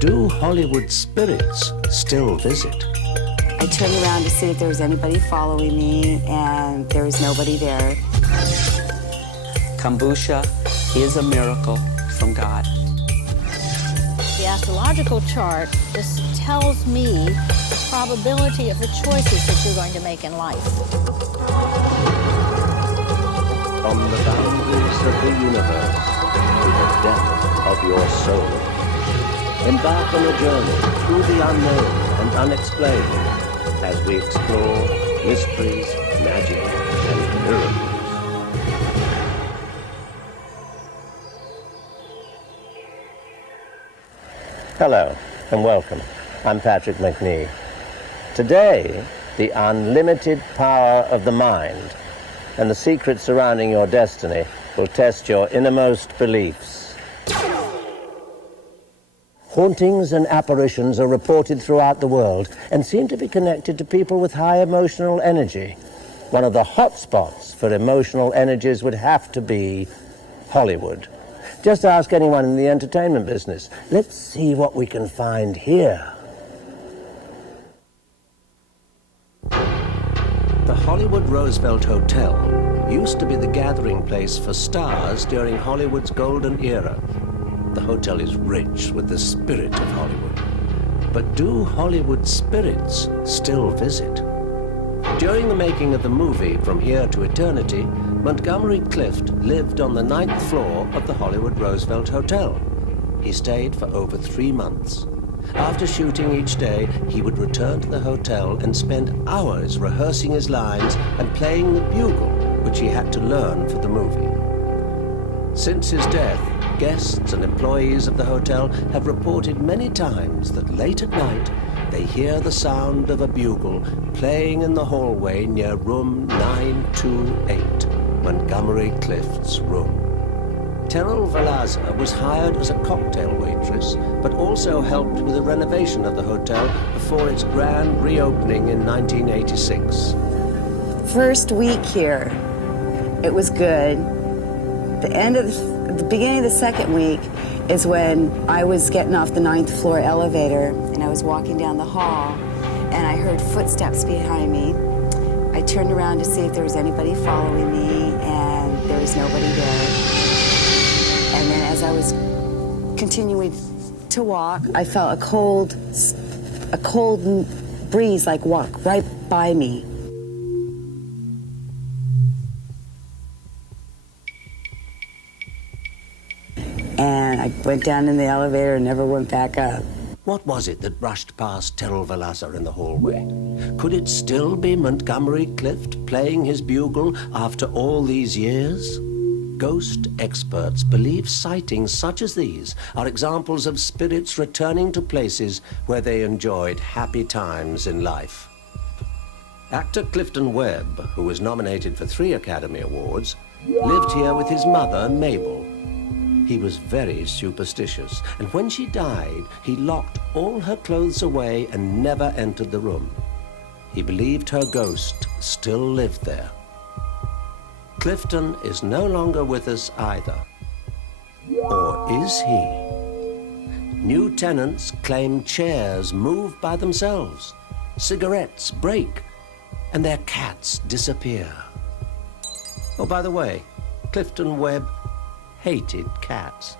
do Hollywood spirits still visit? I turned around to see if there was anybody following me, and there was nobody there. Kombucha is a miracle from God. The astrological chart just tells me the probability of the choices that you're going to make in life. From the boundaries of the universe to the depth of your soul, embark on a journey through the unknown and unexplained as we explore mysteries, magic, and miracles. Hello and welcome. I'm Patrick McNee. Today, the unlimited power of the mind and the secrets surrounding your destiny will test your innermost beliefs. Hauntings and apparitions are reported throughout the world and seem to be connected to people with high emotional energy. One of the hot spots for emotional energies would have to be Hollywood. Just ask anyone in the entertainment business. Let's see what we can find here. The Hollywood Roosevelt Hotel used to be the gathering place for stars during Hollywood's golden era. The hotel is rich with the spirit of Hollywood. But do Hollywood spirits still visit? During the making of the movie From Here to Eternity, Montgomery Clift lived on the 9th floor of the Hollywood Roosevelt Hotel. He stayed for over 3 months. After shooting each day, he would return to the hotel and spend hours rehearsing his lines and playing the bugle, which he had to learn for the movie. Since his death, guests and employees of the hotel have reported many times that late at night they hear the sound of a bugle playing in the hallway near room 928, Montgomery Clift's room. Terrell Valazza was hired as a cocktail waitress, but also helped with the renovation of the hotel before its grand reopening in 1986. First week here, it was good. The beginning of the second week is when I was getting off the 9th floor elevator and I was walking down the hall and I heard footsteps behind me. I turned around to see if there was anybody following me, and there was nobody there. And then as I was continuing to walk, I felt a cold breeze like walk right by me. And I went down in the elevator and never went back up. What was it that brushed past Terrell Valazza in the hallway? Could it still be Montgomery Clift playing his bugle after all these years? Ghost experts believe sightings such as these are examples of spirits returning to places where they enjoyed happy times in life. Actor Clifton Webb, who was nominated for 3 Academy Awards, lived here with his mother, Mabel. He was very superstitious, and when she died, he locked all her clothes away and never entered the room. He believed her ghost still lived there. Clifton is no longer with us either. Or is he? New tenants claim chairs move by themselves, cigarettes break, and their cats disappear. Oh, by the way, Clifton Webb hated cats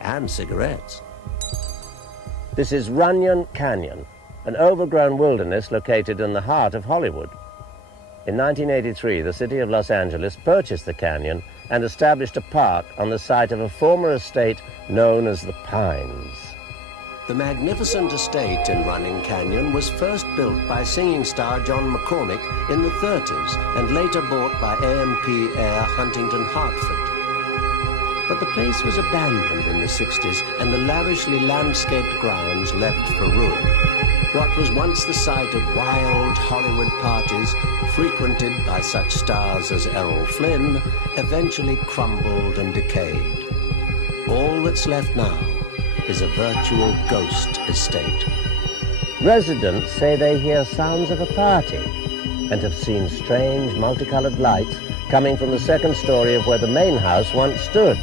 and cigarettes. This is Runyon Canyon, an overgrown wilderness located in the heart of Hollywood. In 1983, the city of Los Angeles purchased the canyon and established a park on the site of a former estate known as the Pines. The magnificent estate in Runyon Canyon was first built by singing star John McCormick in the 30s and later bought by A&P heir Huntington Hartford. But the place was abandoned in the 60s and the lavishly landscaped grounds left for ruin. What was once the site of wild Hollywood parties, frequented by such stars as Errol Flynn, eventually crumbled and decayed. All that's left now is a virtual ghost estate. Residents say they hear sounds of a party and have seen strange multicolored lights coming from the second story of where the main house once stood.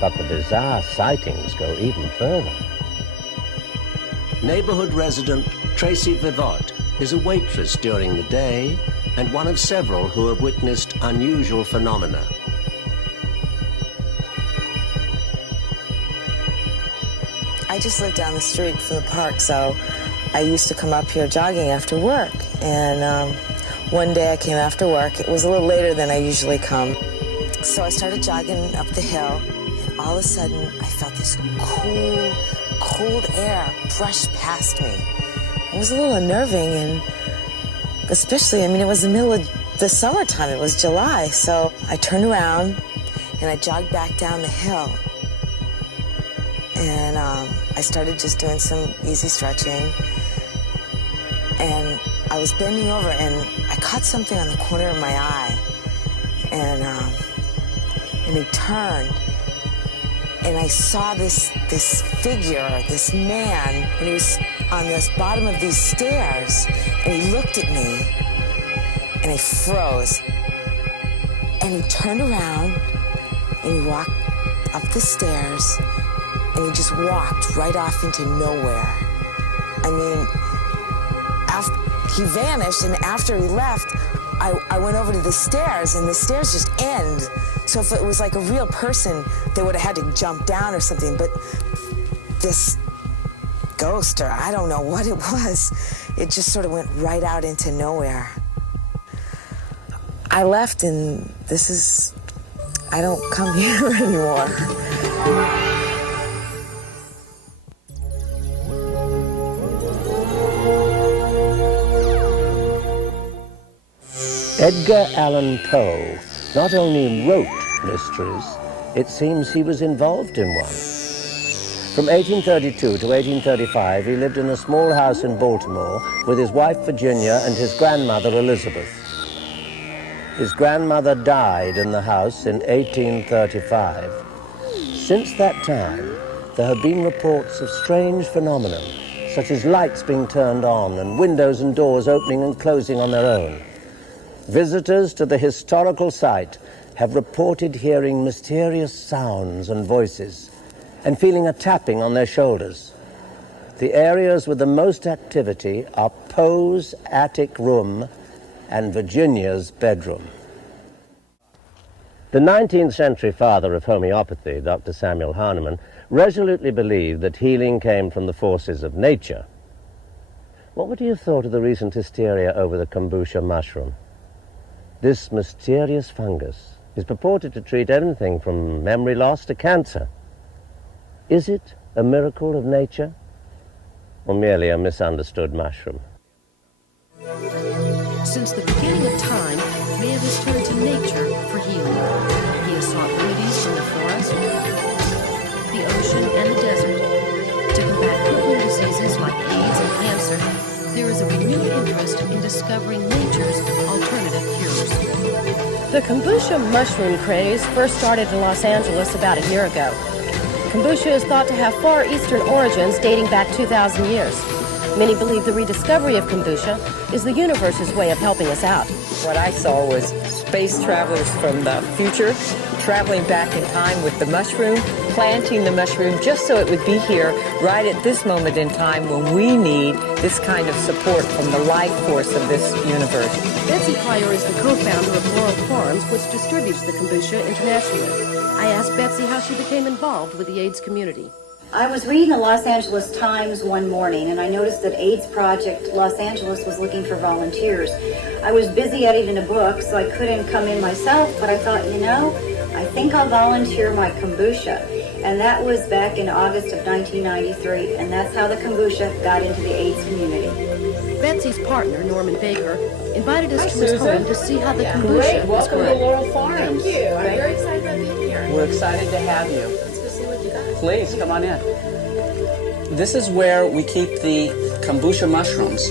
But the bizarre sightings go even further. Neighborhood resident Tracy Vivot is a waitress during the day and one of several who have witnessed unusual phenomena. I just lived down the street from the park, so I used to come up here jogging after work. And one day I came after work. It was a little later than I usually come. So I started jogging up the hill, and all of a sudden I felt this cool, cold air brush past me. It was a little unnerving, and especially, I mean, it was the middle of the summertime. It was July. So I turned around and I jogged back down the hill. And I started just doing some easy stretching. And I was bending over and I caught something on the corner of my eye. And he turned. And I saw this figure, this man, and he was on this bottom of these stairs. And he looked at me and he froze. And he turned around and he walked up the stairs. And he just walked right off into nowhere. I mean, he vanished, and after he left, I went over to the stairs, and the stairs just end. So if it was like a real person, they would have had to jump down or something. But this ghost, or I don't know what it was, it just sort of went right out into nowhere. I left, and I don't come here anymore. Edgar Allan Poe not only wrote mysteries, it seems he was involved in one. From 1832 to 1835, he lived in a small house in Baltimore with his wife Virginia and his grandmother Elizabeth. His grandmother died in the house in 1835. Since that time, there have been reports of strange phenomena, such as lights being turned on and windows and doors opening and closing on their own. Visitors to the historical site have reported hearing mysterious sounds and voices and feeling a tapping on their shoulders. The areas with the most activity are Poe's attic room and Virginia's bedroom. The 19th century father of homeopathy, Dr. Samuel Hahnemann, resolutely believed that healing came from the forces of nature. What would you have thought of the recent hysteria over the kombucha mushroom? This mysterious fungus is purported to treat anything from memory loss to cancer. Is it a miracle of nature or merely a misunderstood mushroom? Since the beginning of time, man has turned to nature for healing. He has sought remedies from the forest, the ocean, and the desert. To combat crippling diseases like AIDS and cancer, there is a renewed interest in discovering nature's alternative cures. The kombucha mushroom craze first started in Los Angeles about a year ago. Kombucha is thought to have Far Eastern origins dating back 2,000 years. Many believe the rediscovery of kombucha is the universe's way of helping us out. What I saw was space travelers from the future traveling back in time with the mushroom, planting the mushroom just so it would be here right at this moment in time when we need this kind of support from the life force of this universe. Betsy Pryor is the co-founder of Laurel Farms, which distributes the kombucha internationally. I asked Betsy how she became involved with the AIDS community. I was reading the Los Angeles Times one morning, and I noticed that AIDS Project Los Angeles was looking for volunteers. I was busy editing a book, so I couldn't come in myself, but I thought, I think I'll volunteer my kombucha. And that was back in August of 1993, and that's how the kombucha got into the AIDS community. Betsy's partner, Norman Baker, invited us to his home to see how the kombucha was Welcome to grown. Laurel Farms. Thank you. I'm very excited about being here. We're excited to have you. Let's go see what you got. Please, come on in. This is where we keep the kombucha mushrooms.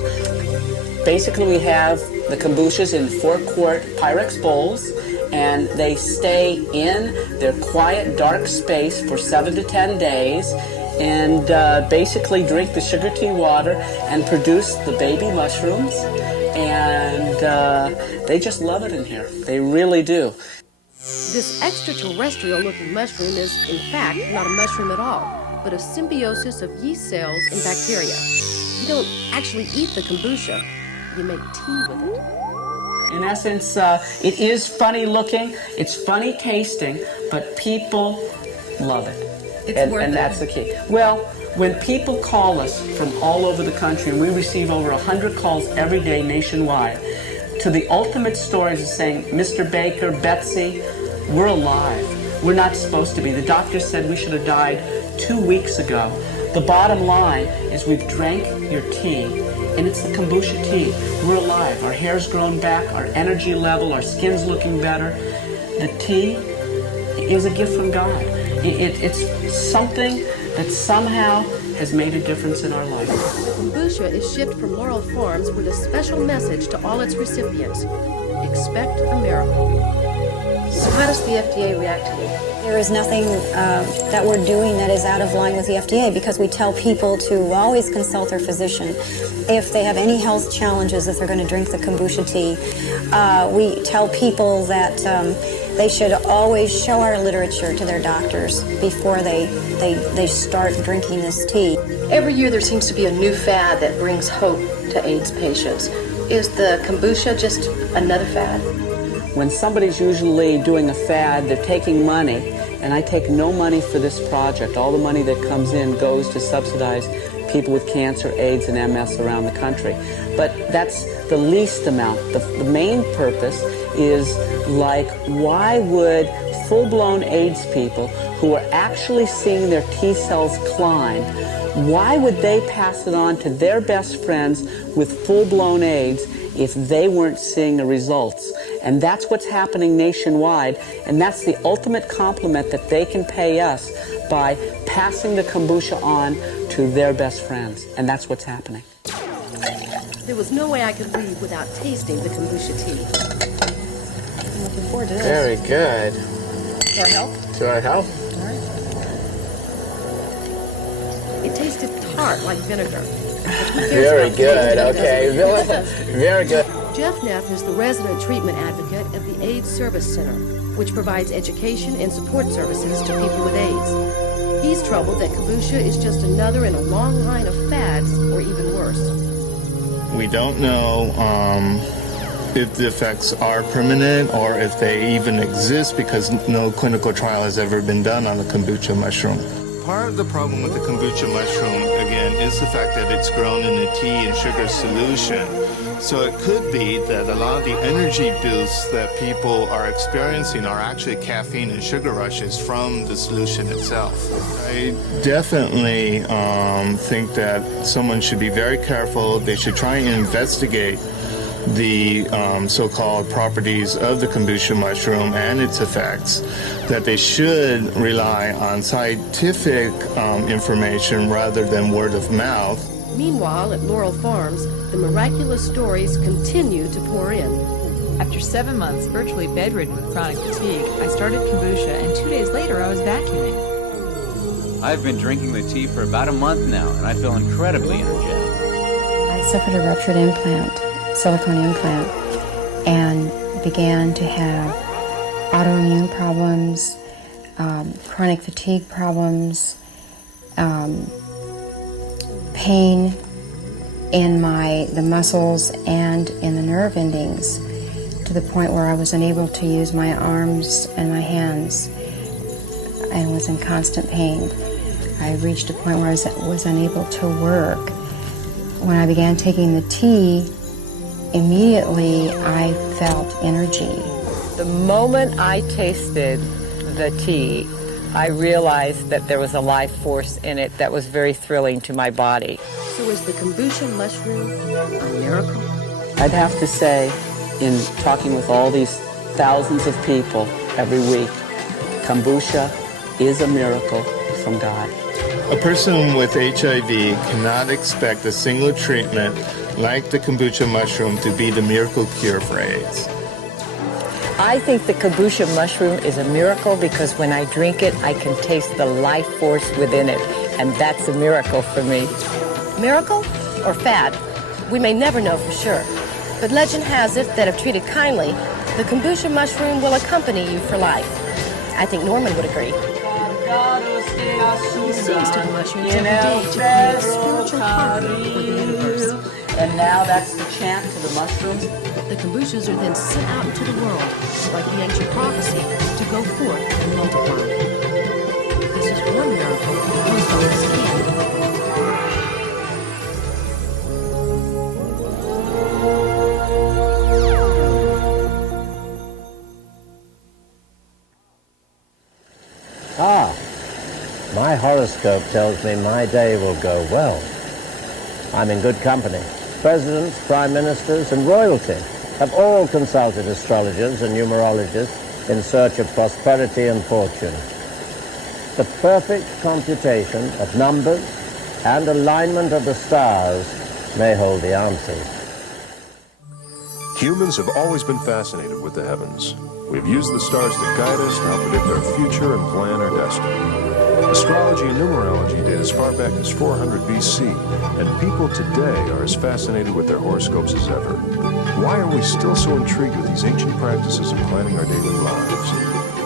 Basically, we have the kombuchas in 4-quart Pyrex bowls, and they stay in their quiet, dark space for 7 to 10 days, and basically drink the sugar tea water and produce the baby mushrooms, and they just love it in here. They really do. This extraterrestrial-looking mushroom is, in fact, not a mushroom at all. but a symbiosis of yeast cells and bacteria. You don't actually eat the kombucha, you make tea with it. In essence, it is funny looking, it's funny tasting, but people love it. And that's the key. Well, when people call us from all over the country, and we receive over 100 calls every day nationwide, to the ultimate stories of saying, Mr. Baker, Betsy, we're alive. We're not supposed to be. The doctor said we should have died 2 weeks ago. The bottom line is we've drank your tea, and it's the kombucha tea. We're alive. Our hair's grown back, our energy level, our skin's looking better. The tea is a gift from God. It's something that somehow has made a difference in our life. The kombucha is shipped from Laurel Farms with a special message to all its recipients. Expect a miracle. So how does the FDA react to it? There is nothing that we're doing that is out of line with the FDA, because we tell people to always consult their physician. If they have any health challenges, if they're going to drink the kombucha tea, we tell people that they should always show our literature to their doctors before they start drinking this tea. Every year there seems to be a new fad that brings hope to AIDS patients. Is the kombucha just another fad? When somebody's usually doing a fad, they're taking money, and I take no money for this project. All the money that comes in goes to subsidize people with cancer, AIDS, and MS around the country. But that's the least amount. The main purpose is like, why would full-blown AIDS people who are actually seeing their T cells climb, why would they pass it on to their best friends with full-blown AIDS if they weren't seeing the results? And that's what's happening nationwide, and that's the ultimate compliment that they can pay us by passing the kombucha on to their best friends, and that's what's happening. There was no way I could leave without tasting the kombucha tea. I'm looking forward to this. Very good. Do I help? Do I help? All right. It tasted tart like vinegar. Very good. Okay. Very good. Jeff Neff is the resident treatment advocate at the AIDS Service Center, which provides education and support services to people with AIDS. He's troubled that kombucha is just another in a long line of fads, or even worse. We don't know if the effects are permanent or if they even exist, because no clinical trial has ever been done on the kombucha mushroom. Part of the problem with the kombucha mushroom, again, is the fact that it's grown in a tea and sugar solution. So it could be that a lot of the energy boosts that people are experiencing are actually caffeine and sugar rushes from the solution itself. I definitely think that someone should be very careful. They should try and investigate the so-called properties of the kombucha mushroom and its effects, that they should rely on scientific information rather than word of mouth. Meanwhile, at Laurel Farms, the miraculous stories continue to pour in. After 7 months virtually bedridden with chronic fatigue, I started kombucha, and 2 days later I was vacuuming. I've been drinking the tea for about a month now, and I feel incredibly energetic. I suffered a ruptured implant, silicone implant, and began to have autoimmune problems, chronic fatigue problems, pain in the muscles and in the nerve endings, to the point where I was unable to use my arms and my hands and was in constant pain. I reached a point where I was unable to work. When I began taking the tea, immediately I felt energy. The moment I tasted the tea, I realized that there was a life force in it that was very thrilling to my body. So is the kombucha mushroom a miracle? I'd have to say, in talking with all these thousands of people every week, kombucha is a miracle from God. A person with HIV cannot expect a single treatment like the kombucha mushroom to be the miracle cure for AIDS. I think the kombucha mushroom is a miracle because when I drink it, I can taste the life force within it, and that's a miracle for me. Miracle or fad? We may never know for sure. But legend has it that if treated kindly, the kombucha mushroom will accompany you for life. I think Norman would agree. He sings to the mushrooms every day to create a spiritual harmony for the universe. And now that's the chant to the mushrooms. The kombuchas are then sent out into the world, like the ancient prophecy, to go forth and multiply. This is one miracle the post office can. Ah, my horoscope tells me my day will go well. I'm in good company. Presidents, prime ministers, and royalty have all consulted astrologers and numerologists in search of prosperity and fortune. The perfect computation of numbers and alignment of the stars may hold the answers. Humans have always been fascinated with the heavens. We've used the stars to guide us, to help predict our future and plan our destiny. Astrology and numerology date as far back as 400 BC, and people today are as fascinated with their horoscopes as ever. Why are we still so intrigued with these ancient practices in planning our daily lives?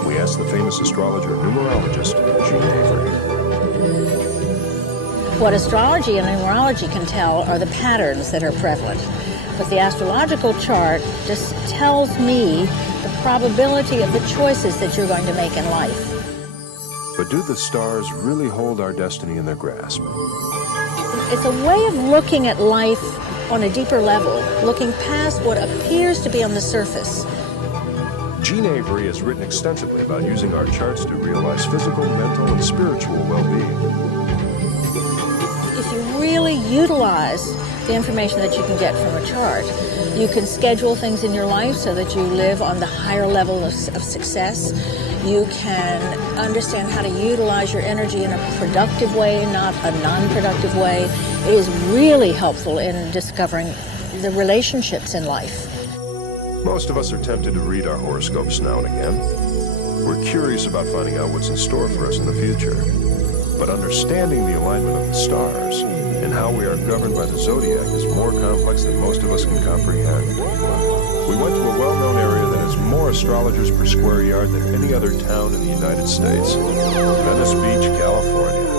We asked the famous astrologer and numerologist, Jean Avery. What astrology and numerology can tell are the patterns that are prevalent. But the astrological chart just tells me the probability of the choices that you're going to make in life. But do the stars really hold our destiny in their grasp? It's a way of looking at life on a deeper level, looking past what appears to be on the surface. Jean Avery has written extensively about using our charts to realize physical, mental, and spiritual well-being. If you really utilize the information that you can get from a chart, you can schedule things in your life so that you live on the higher level of success. You can understand how to utilize your energy in a productive way, not a non-productive way. It is really helpful in discovering the relationships in life. Most of us are tempted to read our horoscopes now and again. We're curious about finding out what's in store for us in the future. But understanding the alignment of the stars and how we are governed by the zodiac is more complex than most of us can comprehend. We went to a well-known area that has more astrologers per square yard than any other town in the United States, Venice Beach, California.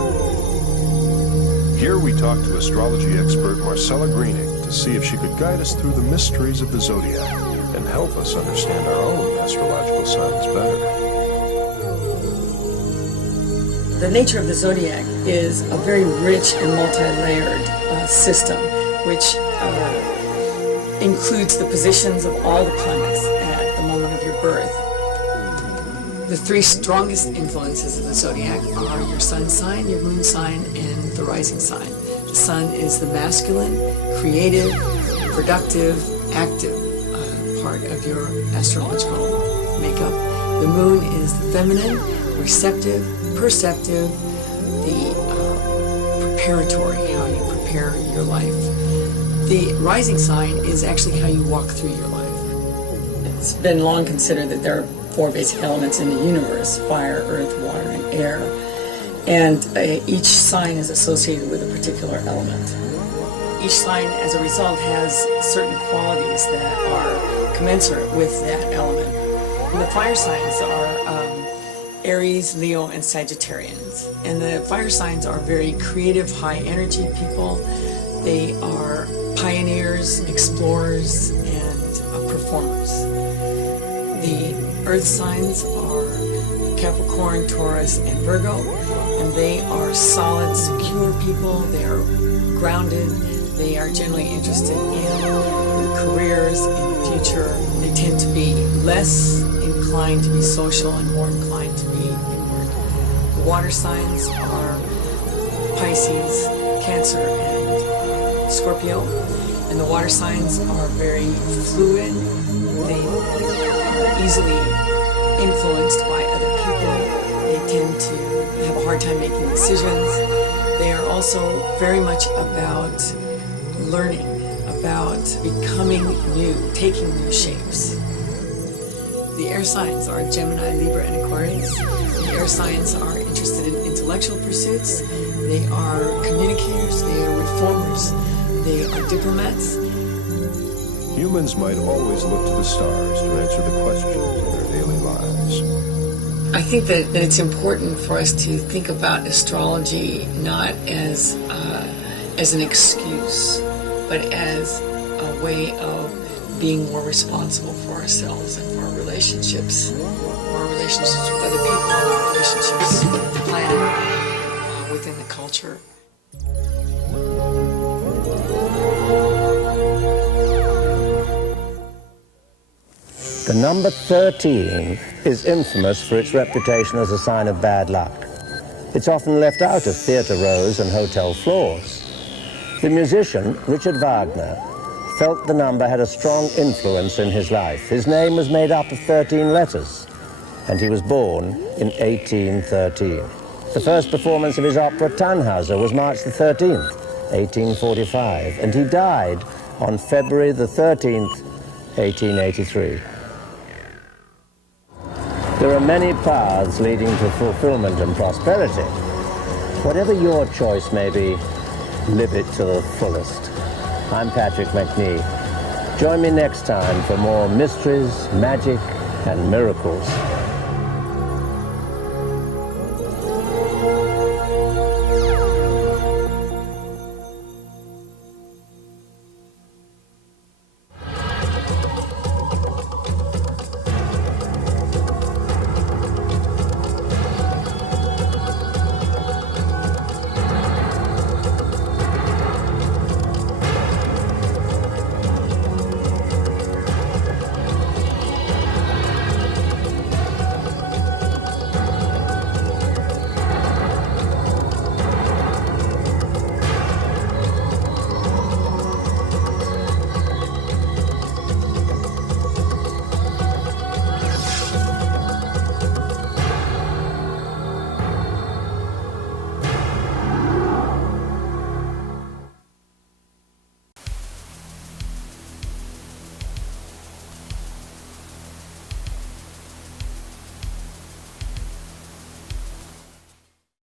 Here we talked to astrology expert Marcella Greening to see if she could guide us through the mysteries of the zodiac and help us understand our own astrological signs better. The nature of the zodiac is a very rich and multi-layered system, which includes the positions of all the planets at the moment of your birth. The three strongest influences of the zodiac are your sun sign, your moon sign, and the rising sign. The sun is the masculine, creative, productive, active part of your astrological makeup. The moon is the feminine, receptive, perceptive, the preparatory, how you prepare your life. The rising sign is actually how you walk through your life. It's been long considered that there are four basic elements in the universe: fire, earth, water, and air. And each sign is associated with a particular element. Each sign, as a result, has certain qualities that are commensurate with that element. And the fire signs are Aries, Leo, and Sagittarians. And the fire signs are very creative, high-energy people. They are pioneers, explorers, and performers. The earth signs are Capricorn, Taurus, and Virgo, and they are solid, secure people. They are grounded. They are generally interested in their careers, in the future. They tend to be less inclined to be social and more inclined to be inward. The water signs are Pisces, Cancer, and Scorpio. And the water signs are very fluid. They are easily influenced by other people. They tend to have a hard time making decisions. They are also very much about learning, about becoming new, taking new shapes. The air signs are Gemini, Libra, and Aquarius. The air signs are interested in intellectual pursuits. They are communicators. They are reformers. They are diplomats. Humans might always look to the stars to answer the questions of their daily lives. I think that it's important for us to think about astrology not as an excuse, but as a way of being more responsible for ourselves and for our relationships with other people, our relationships with the planet, within the culture. The number 13 is infamous for its reputation as a sign of bad luck. It's often left out of theatre rows and hotel floors. The musician, Richard Wagner, felt the number had a strong influence in his life. His name was made up of 13 letters, and he was born in 1813. The first performance of his opera Tannhauser was March the 13th, 1845, and he died on February the 13th, 1883. There are many paths leading to fulfillment and prosperity. Whatever your choice may be, live it to the fullest. I'm Patrick McNee. Join me next time for more mysteries, magic, and miracles.